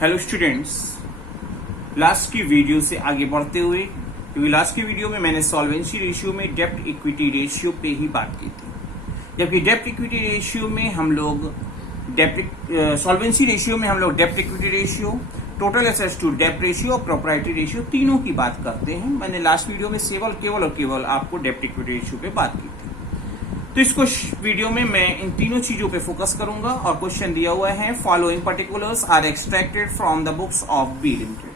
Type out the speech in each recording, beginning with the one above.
Hello students, last की video से आगे बढ़ते हुए, क्योंकि लास्ट की वीडियो में मैंने सॉल्वेंसी रेशियो में डेब्ट इक्विटी रेशियो पे ही बात की थी, जबकि डेब्ट इक्विटी रेशियो में हम लोग सॉल्वेंसी रेशियो में हम लोग डेब्ट equity ratio, total assets to डेब्ट रेशियो और प्रोप्राइटरी रेशियो तीनों की बात करते हैं। मैंने लास्ट वीडियो में केवल आपको डेब्ट इक्विटी रेशियो पे बात की थी। तो इस वीडियो में मैं इन तीनों चीजों पे फोकस करूंगा और क्वेश्चन दिया हुआ है, following particulars are extracted from the books of B limited.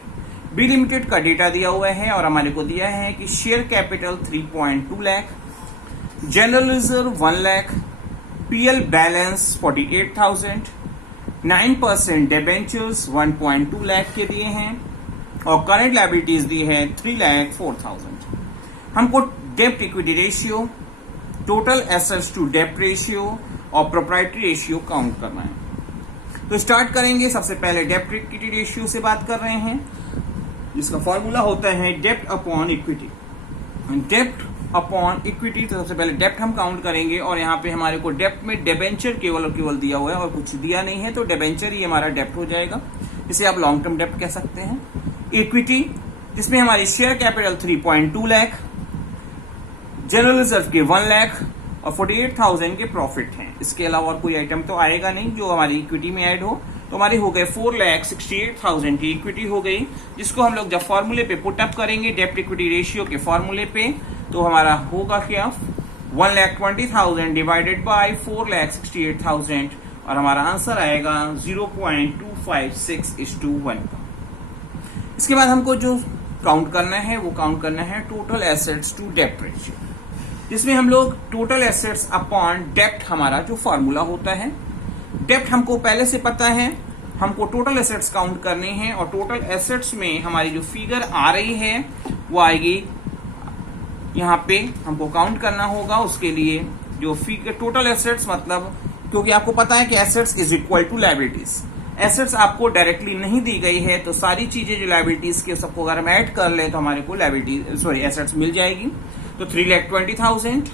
B limited का डेटा दिया हुआ है और हमारे को दिया है कि share capital 3.2 lakh, general reserve 1 lakh, PL balance 48,000, 9% debentures 1.2 lakh के दिए हैं और करंट लायबिलिटीज दी है 3,04,000। हमको डेब्ट equity ratio, total assets to डेब्ट रेशियो और प्रोप्राइटरी रेशियो काउंट करना है। तो स्टार्ट करेंगे। सबसे पहले डेब्ट इक्विटी रेशियो से बात कर रहे हैं, जिसका फॉर्मूला होता है डेब्ट अपॉन इक्विटी। डेब्ट अपॉन इक्विटी, तो सबसे पहले डेब्ट हम काउंट करेंगे और यहाँ पे हमारे को डेब्ट में डिबेंचर केवल और केवल दिया हुआ है और कुछ दिया नहीं है, तो डिबेंचर ही हमारा डेब्ट हो जाएगा। इसे आप लॉन्ग टर्म डेब्ट कह सकते हैं। इक्विटी जिसमें हमारी share capital 3.2 lakh, general reserve के 1 लाख और 48,000 के प्रॉफिट हैं। इसके अलावा और कोई आइटम तो आएगा नहीं जो हमारी इक्विटी में ऐड हो। तो हमारी हो गए 4,68,000 की इक्विटी हो गई, जिसको हम लोग जब फॉर्मूले पे पुटअप करेंगे डेब्ट इक्विटी रेशियो के फॉर्मूले पे, तो हमारा होगा क्या, 1,20,000 डिवाइडेड बाय 4,68,000 और हमारा आंसर आएगा 0.256:1 का। इसके बाद हमको जो काउंट करना है वो काउंट करना है टोटल एसेट्स टू डेब्ट रेशियो, जिसमें हम लोग टोटल एसेट्स अपॉन डेब्ट, हमारा जो फॉर्मूला होता है। डेब्ट हमको पहले से पता है, हमको टोटल एसेट्स काउंट करने हैं और टोटल एसेट्स में हमारी जो फिगर आ रही है वो आएगी यहाँ पे, हमको काउंट करना होगा। उसके लिए जो फिगर टोटल एसेट्स, मतलब क्योंकि आपको पता है कि assets is equal to liabilities. Assets आपको डायरेक्टली नहीं दी गई है, तो सारी चीजें जो लायबिलिटीज के सबको अगर हम ऐड कर ले तो हमारे को एसेट्स मिल जाएगी। तो 3,20,000,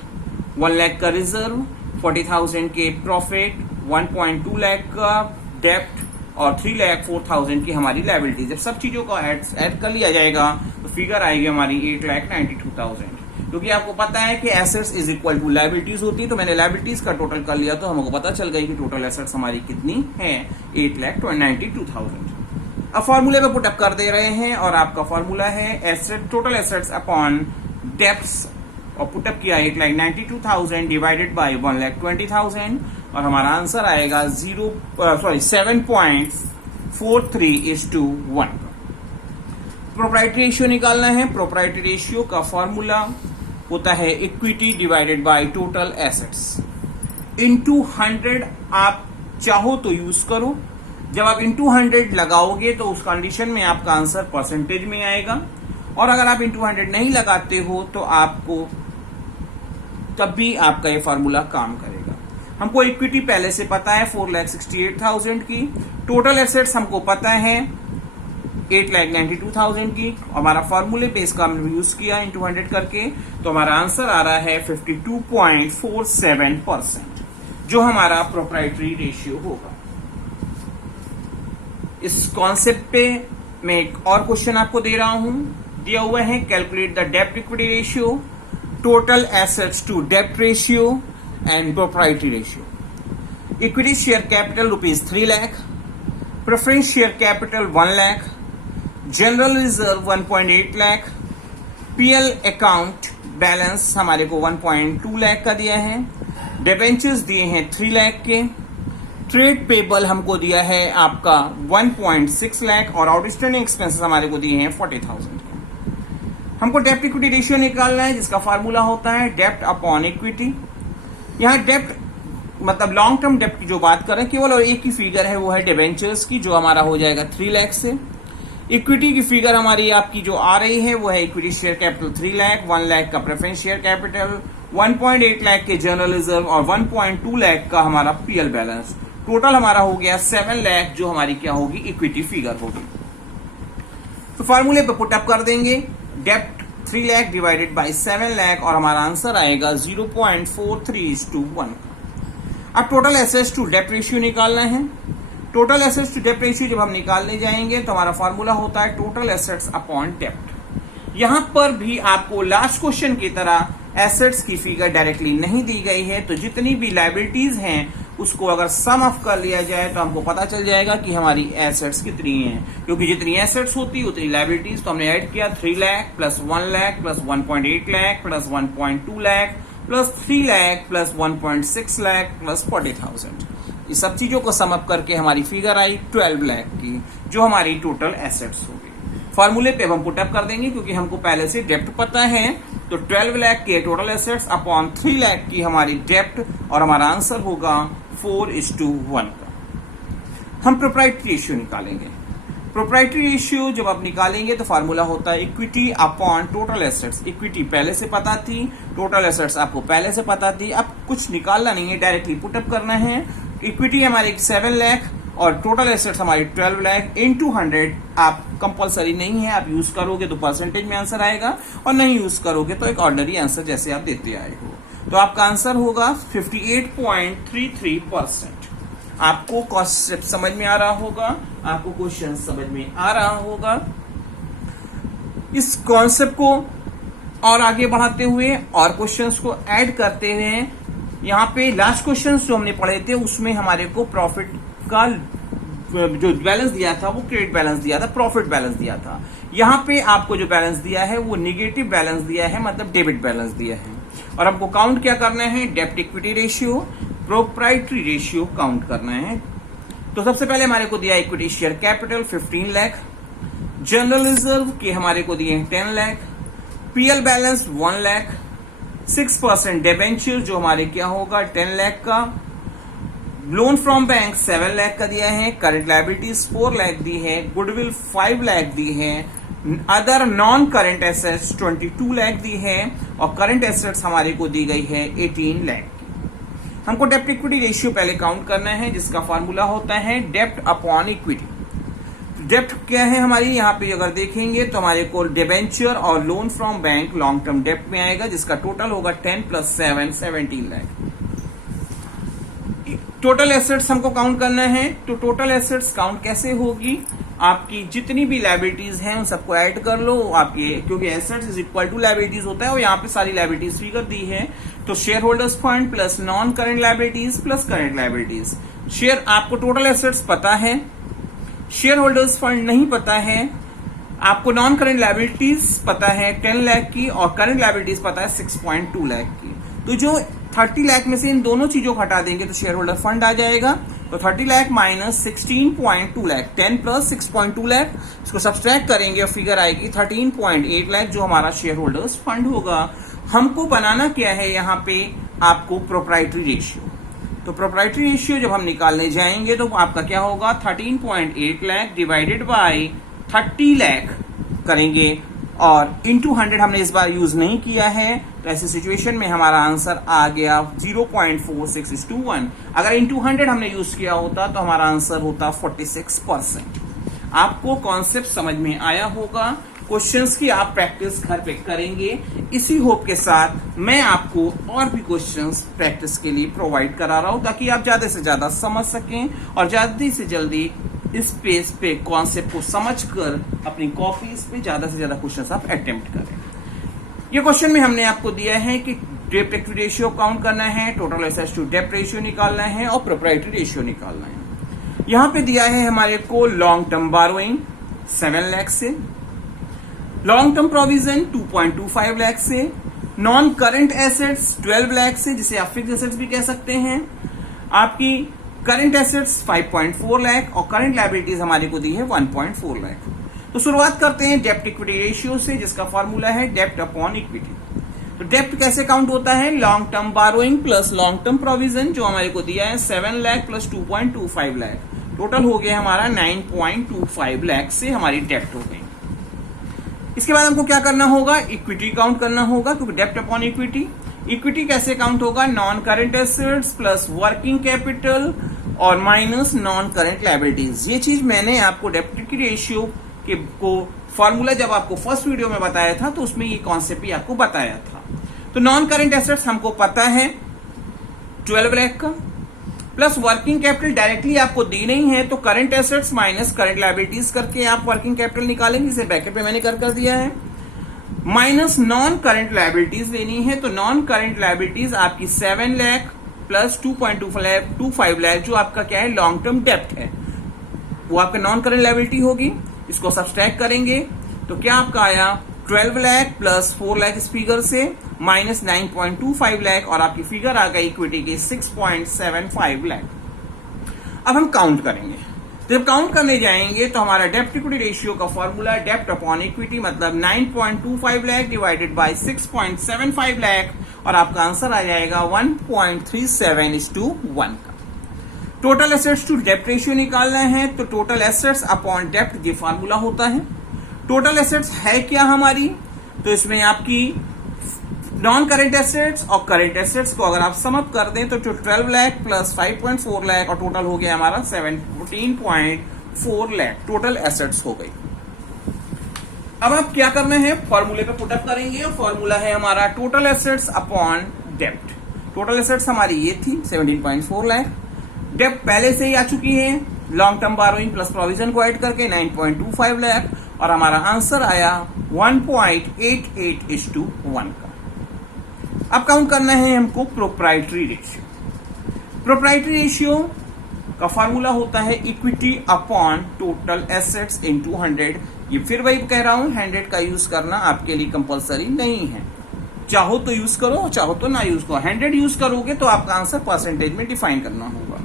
1 लाख का रिजर्व, 40,000 के प्रॉफिट, 1.2 लाख का डेब्ट और 3,04,000 की हमारी लायबिलिटी। जब सब चीजों को ऐड कर लिया जाएगा तो फिगर आएगी हमारी 8,92,000। क्योंकि आपको पता है कि assets is equal to liabilities होती है, तो मैंने लायबिलिटीज का टोटल कर लिया तो हमको पता चल गई कि टोटल एसेट्स हमारी कितनी है, 8,92,000। अब फॉर्मूले में पुटअप कर दे रहे हैं और आपका फॉर्मूला है टोटल एसेट्स अपॉन डेब्ट्स और पुटअप किया 8,92,000 डिवाइडेड बाय 1,20,000 और हमारा आंसर आएगा 7.43:1 का। प्रोप्राइटरी रेशियो निकालना है। प्रोप्राइटरी रेशियो का फॉर्मूला होता है equity divided by total assets into 100। आप चाहो तो यूज करो, जब आप इनटू 100 लगाओगे तो उस कंडीशन में आपका आंसर परसेंटेज में आएगा, और अगर आप इनटू 100 नहीं लगाते हो तो आपको तब भी आपका ये फॉर्मूला काम करेगा। हमको इक्विटी पहले से पता है 4,68,000 की, टोटल एसेट्स हमको पता है 8,92,000 की, हमारा फॉर्मूले पे इसका हमने यूज किया इनटू 100 करके, तो हमारा आंसर आ रहा है 52.47%, जो हमारा प्रोप्राइटरी रेशियो होगा। इस कॉन्सेप्ट पे मैं एक और क्वेश्चन आपको दे रहा हूं, दिया हुआ है, कैलकुलेट द डेब्ट equity ratio, total assets to डेब्ट ratio and proprietary ratio. Equity share capital ₹3 lakh, preference share capital 1 lakh, general reserve 1.8 lakh, PL account balance हमारे को 1.2 लाख का दिया है, डिबेंचर्स दिए हैं 3 लाख के, ट्रेड पेबल हमको दिया है आपका 1.6 लाख और आउटस्टैंडिंग एक्सपेंसेस हमारे को दिए हैं 40,000 के। हमको डेब्ट इक्विटी रेशियो निकालना है, जिसका फार्मूला होता है डेब्ट अपॉन इक्विटी। यहाँ डेब्ट मतलब लॉन्ग टर्म डेब्ट की जो बात करें, केवल और एक ही फिगर है, वो है डिबेंचर्स की, जो हमारा हो जाएगा 3 लाख से। इक्विटी की फिगर हमारी आपकी जो आ रही है वो है equity share capital 3 lakh, 1 lakh का प्रेफरेंस शेयर कैपिटल, 1.8 लाख के जनरल रिजर्व और 1.2 लाख का हमारा पीएल बैलेंस। टोटल हमारा हो गया 7 लाख, जो हमारी क्या होगी, इक्विटी फिगर होगी। तो फॉर्मूले पे पुटअप कर देंगे, डेब्ट 3 लाख डिवाइडेड बाय 7 लाख और हमारा आंसर आएगा 0.43:1 का। अब टोटल एसेट्स टू डेब्ट रेशियो निकालना है। टोटल एसेट्स टू डेप्ट रेशियो जब हम निकालने जाएंगे तो हमारा फॉर्मूला होता है टोटल एसेट्स अपॉन डेप्ट। यहां पर भी आपको लास्ट क्वेश्चन की तरह एसेट्स की फिगर डायरेक्टली नहीं दी गई है, तो जितनी भी लायबिलिटीज हैं उसको अगर सम ऑफ कर लिया जाए तो हमको पता चल जाएगा कि हमारी एसेट्स कितनी हैं, क्योंकि जितनी एसेट्स होती उतनी लायबिलिटीज। तो हमने ऐड किया 3 lakh plus 1 lakh plus 1.8 lakh plus 1.2 lakh plus 3 lakh plus 1.6 lakh plus 40,000। ये सब चीजों को सम अप करके हमारी फिगर आई 12 लाख की, जो हमारी टोटल एसेट्स होगी। फॉर्मूले पे अब हम पुटअप कर देंगे क्योंकि हमको पहले से डेप्ट पता है। तो 12 लाख के टोटल एसेट्स अपॉन 3 लाख की हमारी डेप्ट, और हमारा आंसर होगा 4:1 का। हम प्रोप्राइटरी रेशियो निकालेंगे। प्रोप्राइटरी रेशियो जब आप निकालेंगे तो फॉर्मूला होता है equity upon total assets. Equity पहले से पता थी, टोटल एसेट्स आपको पहले से पता थी, अब कुछ निकालना नहीं है, डायरेक्टली पुटअप करना है। इक्विटी हमारी 7 लाख और टोटल एसेट्स हमारी 12 लाख इनटू 100। आप कंपलसरी नहीं है, आप यूज करोगे तो परसेंटेज में आंसर आएगा और नहीं यूज करोगे तो एक ऑर्डिनरी आंसर जैसे आप देते आए हो। तो आपका आंसर होगा 58.33%। आपको कॉन्सेप्ट समझ में आ रहा होगा, आपको क्वेश्चन समझ में आ रहा होगा। इस कॉन्सेप्ट को और आगे बढ़ाते हुए और क्वेश्चंस को ऐड करते हुए, यहाँ पे लास्ट क्वेश्चंस जो हमने पढ़े थे उसमें हमारे को प्रॉफिट का जो बैलेंस दिया था वो क्रेडिट बैलेंस दिया था, प्रॉफिट बैलेंस दिया था। यहाँ पे आपको जो बैलेंस दिया है वो निगेटिव बैलेंस दिया है, मतलब डेबिट बैलेंस दिया है। और हमको काउंट क्या करना है, डेप्ट equity ratio, proprietary ratio count करना है। तो सबसे पहले हमारे को दिया equity share capital 15 lakh, general reserve के हमारे को दिए 10 lakh, PL balance 1 lakh, 6% debenture जो हमारे क्या होगा 10 लाख का, लोन फ्रॉम बैंक 7 लाख का दिया है, करंट लायबिलिटीज 4 लाख दी है, गुडविल 5 लाख दी है, other non current assets 22 lakh दी है, और करंट एसेट्स हमारे को दी गई है 18 लाख की। हमको डेप्ट इक्विटी रेशियो पहले काउंट करना है, जिसका फॉर्मूला होता है डेप्ट अपॉन इक्विटी। डेप्ट क्या है हमारी, यहाँ पे अगर देखेंगे तो हमारे को डिबेंचर और loan from bank long term डेप्ट में आएगा, जिसका टोटल होगा 10 + 7 17 लाख। टोटल एसेट्स हमको काउंट करना है, तो टोटल एसेट्स काउंट कैसे होगी, आपकी जितनी भी लायबिलिटीज हैं उन सबको ऐड कर लो आपके, क्योंकि assets is equal to liabilities होता है और यहाँ पे सारी लायबिलिटीज फिगर दी है। तो share holders fund plus non current liabilities plus current liabilities. Share आपको टोटल एसेट्स पता है, शेयर होल्डर्स फंड नहीं पता है, आपको नॉन करंट लायबिलिटीज पता है 10 लाख की, और करंट लायबिलिटीज पता है 6.2 लाख की। तो जो 30 लाख में से इन दोनों चीजों को हटा देंगे तो शेयर होल्डर फंड आ जाएगा। तो 30 लाख माइनस 16.2 लाख, 10 + 6.2 लाख, इसको सब्सट्रैक्ट करेंगे और फिगर आएगी 13.8 लाख, जो हमारा शेयर होल्डर्स फंड होगा। हमको बनाना क्या है यहाँ पे, आपको प्रोप्राइटरी रेशियो। तो प्रोप्राइटरी रेशियो जब हम निकालने जाएंगे तो आपका क्या होगा 13.8 लाख डिवाइडेड बाय 30 लाख करेंगे, और इंटू 100 हमने इस बार यूज नहीं किया है, तो ऐसी सिचुएशन में हमारा आंसर आ गया 0.46:1। अगर इंटू 100 हमने यूज किया होता तो हमारा आंसर होता 46%। आपको कॉन्सेप्ट समझ में आया होगा। क्वेश्चंस की आप प्रैक्टिस घर पे करेंगे। इसी होप के साथ मैं आपको और भी क्वेश्चंस प्रैक्टिस के लिए प्रोवाइड करा रहा हूं, ताकि आप ज्यादा से ज्यादा समझ सकें और जल्दी से जल्दी इस पेज पे कॉन्सेप्ट को समझकर अपनी कॉपीज पे ज्यादा से ज्यादा क्वेश्चंस आप अटेम्प्ट करें। ये क्वेश्चन में हमने आपको दिया है कि डेप्ट इक्विटी रेशियो काउंट करना है, टोटल एसेट्स टू डेप्ट रेशियो निकालना है और प्रोप्राइटरी रेशियो निकालना है। यहां पे दिया है हमारे को लॉन्ग टर्म बारोइंग 7 लाख से, लॉन्ग टर्म प्रोविजन 2.25 लाख से, नॉन करंट एसेट्स 12 लाख से, जिसे आप फिक्स्ड एसेट्स भी कह सकते हैं, आपकी करंट एसेट्स 5.4 लाख और करंट लायबिलिटीज हमारे को दी है 1.4 लाख। तो शुरुआत करते हैं डेप्ट इक्विटी रेशियो से, जिसका फॉर्मूला है डेप्ट अपॉन इक्विटी। तो डेप्ट कैसे काउंट होता है, long term burrowing plus long term provision, जो हमारे को दिया है 7 लाख प्लस 2.25 लाख, टोटल हो गया हमारा 9.25 लाख से हमारी डेप्ट हो गई। इसके बाद हमको क्या करना होगा, इक्विटी काउंट करना होगा, क्योंकि डेप्ट अपॉन इक्विटी। इक्विटी कैसे काउंट होगा, non current assets plus working capital और माइनस नॉन करंट लायबिलिटीज। ये चीज मैंने आपको डेप्ट इक्विटी रेशियो के को फॉर्मूला जब आपको फर्स्ट वीडियो में बताया था तो उसमें ये कॉन्सेप्ट भी आपको बताया था। तो नॉन करंट एसेट्स हमको पता है 12 लाख का, प्लस वर्किंग कैपिटल डायरेक्टली आपको दी नहीं है, तो current assets minus current liabilities करके आप वर्किंग कैपिटल निकालेंगे, इसे ब्रैकेट में मैंने कर दिया है। माइनस नॉन करंट लायबिलिटीज लेनी है, तो नॉन करंट लायबिलिटीज आपकी 7 लाख प्लस 2.25 लाख जो आपका क्या है लॉन्ग टर्म डेप्ट है, वो आपका नॉन करंट लायबिलिटी होगी। इसको सब्सट्रैक्ट करेंगे तो क्या आपका आया 12 लाख प्लस 4 लाख इस फिगर से माइनस 9.25 लाख, और आपकी फिगर आ गई इक्विटी की 6.75 लाख। अब हम काउंट करेंगे, तो जब काउंट करने जाएंगे तो हमारा डेप्ट इक्विटी रेशियो का फॉर्मूला डेप्ट अपॉन इक्विटी मतलब 9.25 लाख डिवाइडेड बाय 6.75 लाख, और आपका आंसर आ जाएगा 1.37:1 का। टोटल एसेट्स टू डेप्ट रेशियो निकालना है, तो टोटल एसेट्स अपॉन डेप्ट ये फार्मूला होता है। टोटल एसेट्स है क्या हमारी, तो इसमें आपकी नॉन करंट एसेट्स और करंट एसेट्स को अगर आप सम अप कर दें तो जो 12 लाख प्लस 5.4 लाख और टोटल हो गया हमारा 17.4 लाख टोटल एसेट्स हो गई। अब आप क्या करना है, फॉर्मूले पे पुटअप करेंगे, और फॉर्मूला है हमारा टोटल एसेट्स अपॉन डेप्ट। टोटल एसेट्स हमारी ये थी 17.4 लाख, डेप्ट पहले से ही आ चुकी है long term burrowing plus provision को ऐड करके 9.25 लाख, और हमारा आंसर आया 1.88:1 का। अब काउंट करना है हमको प्रोप्राइटरी रेशियो। प्रोप्राइटरी रेशियो का फॉर्मूला होता है equity upon total assets into 100। ये फिर वही कह रहा हूं, 100 का यूज करना आपके लिए कंपलसरी नहीं है, चाहो तो यूज करो चाहो तो ना यूज करो। 100 यूज करोगे तो आपका आंसर परसेंटेज में डिफाइन करना होगा।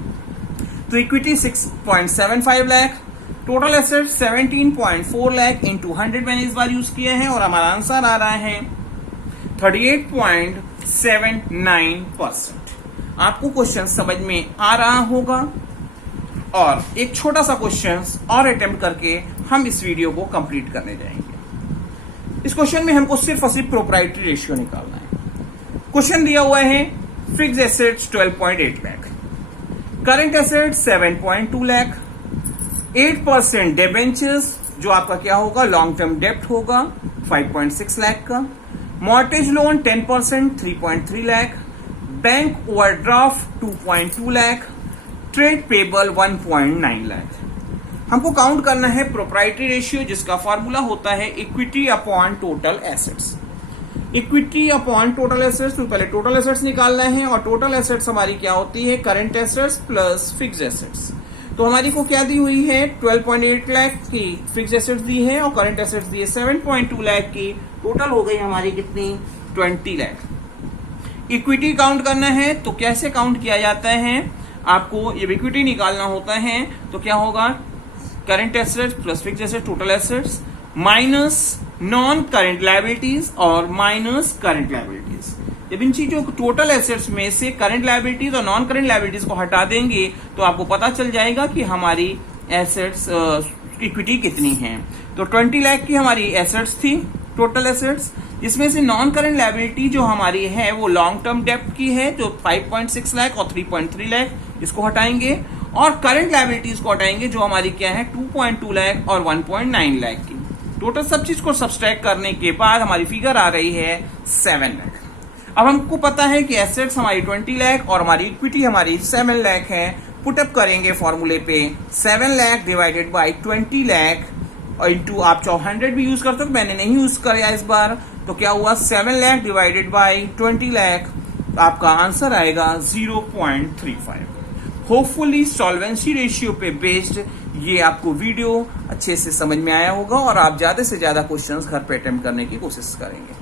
तो equity 6.75 lakh, total asset 17.4 lakh into 100 मैंने इस बार यूज किया है, और हमारा आंसर आ रहा है 38.79%। आपको क्वेश्चन समझ में आ रहा होगा, और एक छोटा सा क्वेश्चन और अटेम्प्ट करके हम इस वीडियो को कंप्लीट करने जाएंगे। इस क्वेश्चन में हमको सिर्फ और सिर्फ प्रोप्राइटरी रेशियो निकालना है। क्वेश्चन दिया हुआ है fixed assets 12.8 lakh, current assets 7.2 lakh, 8% debentures जो आपका क्या होगा लॉन्ग टर्म डेप्ट होगा 5.6 लाख का, mortgage loan 10% 3.3 lakh, bank overdraft 2.2 lakh, trade payable 1.9 lakh. हमको काउंट करना है प्रोप्राइटरी रेशियो जिसका फॉर्मूला होता है equity upon total assets. Equity upon total assets, तो पहले टोटल एसेट्स निकालना है, और टोटल एसेट्स हमारी क्या होती है current assets plus fixed assets. तो हमारी को क्या दी हुई है 12.8 लाख की फिक्स्ड एसेट्स दी है, और करंट एसेट्स दी है 7.2 लाख की, टोटल हो गई हमारी कितनी 20 लाख। इक्विटी काउंट करना है, तो कैसे काउंट किया जाता है, आपको ये इक्विटी निकालना होता है, तो क्या होगा current assets plus fixed assets total assets minus non current liabilities और माइनस करंट लायबिलिटीज। जब इन चीजों को टोटल एसेट्स में से करंट लायबिलिटीज और नॉन करंट लायबिलिटीज को हटा देंगे तो आपको पता चल जाएगा कि हमारी एसेट्स इक्विटी कितनी है। तो 20 लाख की हमारी एसेट्स थी टोटल एसेट्स, जिसमें से नॉन करंट लायबिलिटी जो हमारी है वो लॉन्ग टर्म डेप्ट की है जो 5.6 लाख और 3.3 लाख, इसको हटाएंगे, और करंट लायबिलिटीज को हटाएंगे जो हमारी क्या है 2.2 लाख और 1.9 लाख की। टोटल सब चीज को सब्सट्रैक्ट करने के बाद हमारी फिगर आ रही है 7 लाख। अब हमको पता है कि एसेट्स हमारी 20 लाख और हमारी इक्विटी हमारी 7 लाख है। पुटअप करेंगे फॉर्मूले पे 7 लाख डिवाइडेड बाय 20 लाख और इंटू आप 100 भी यूज कर सकते हो, मैंने नहीं यूज किया इस बार, तो क्या हुआ 7 लाख डिवाइडेड बाय 20 लाख, आपका आंसर आएगा 0.35। होपफुली सॉल्वेंसी रेशियो पे बेस्ड ये आपको वीडियो अच्छे से समझ में आया होगा, और आप ज्यादा से ज्यादा क्वेश्चंस घर पे अटेम्प्ट करने की कोशिश करेंगे।